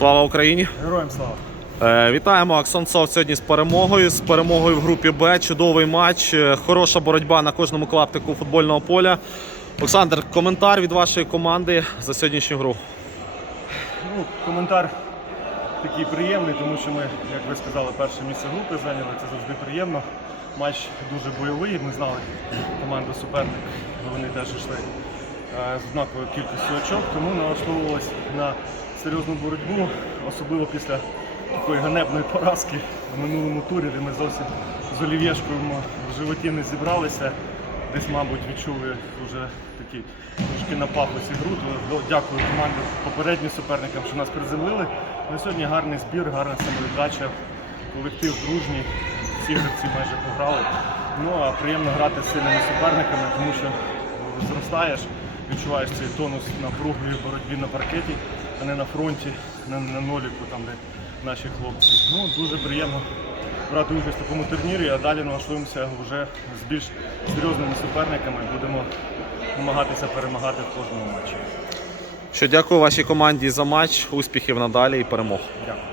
Слава Україні! Героям слава! Е, Вітаємо Аксонцов сьогодні з перемогою. З перемогою в групі Б. Чудовий матч, е, хороша боротьба на кожному клаптику футбольного поля. Олександр, коментар від вашої команди за сьогоднішню гру. Ну, коментар такий приємний, тому що ми, як ви сказали, перше місце групи зайняли. Це завжди приємно. Матч дуже бойовий. Ми знали команду суперник, вони теж йшли е, з однаковою кількістю очок, тому налаштовувалися на серйозну боротьбу, особливо після такої ганебної поразки в минулому турі, де ми зовсім з Олів'єшкою в животі не зібралися. Десь, мабуть, відчули вже такий трошки на пафосі гру. Дякую команді попереднім суперникам, що нас приземлили. На сьогодні гарний збір, гарна самовіддача, колектив дружній, всі гравці майже пограли. Ну а приємно грати з сильними суперниками, тому що зростаєш, відчуваєш цей тонус напруги в боротьбі на паркеті, а не на фронті, не на ноліку, там де наші хлопці. Ну дуже приємно брати участь в такому турнірі, а далі налаштуємося вже з більш серйозними суперниками. Будемо намагатися перемагати в кожному матчі. Що дякую вашій команді за матч, успіхів надалі і перемог. Дякую.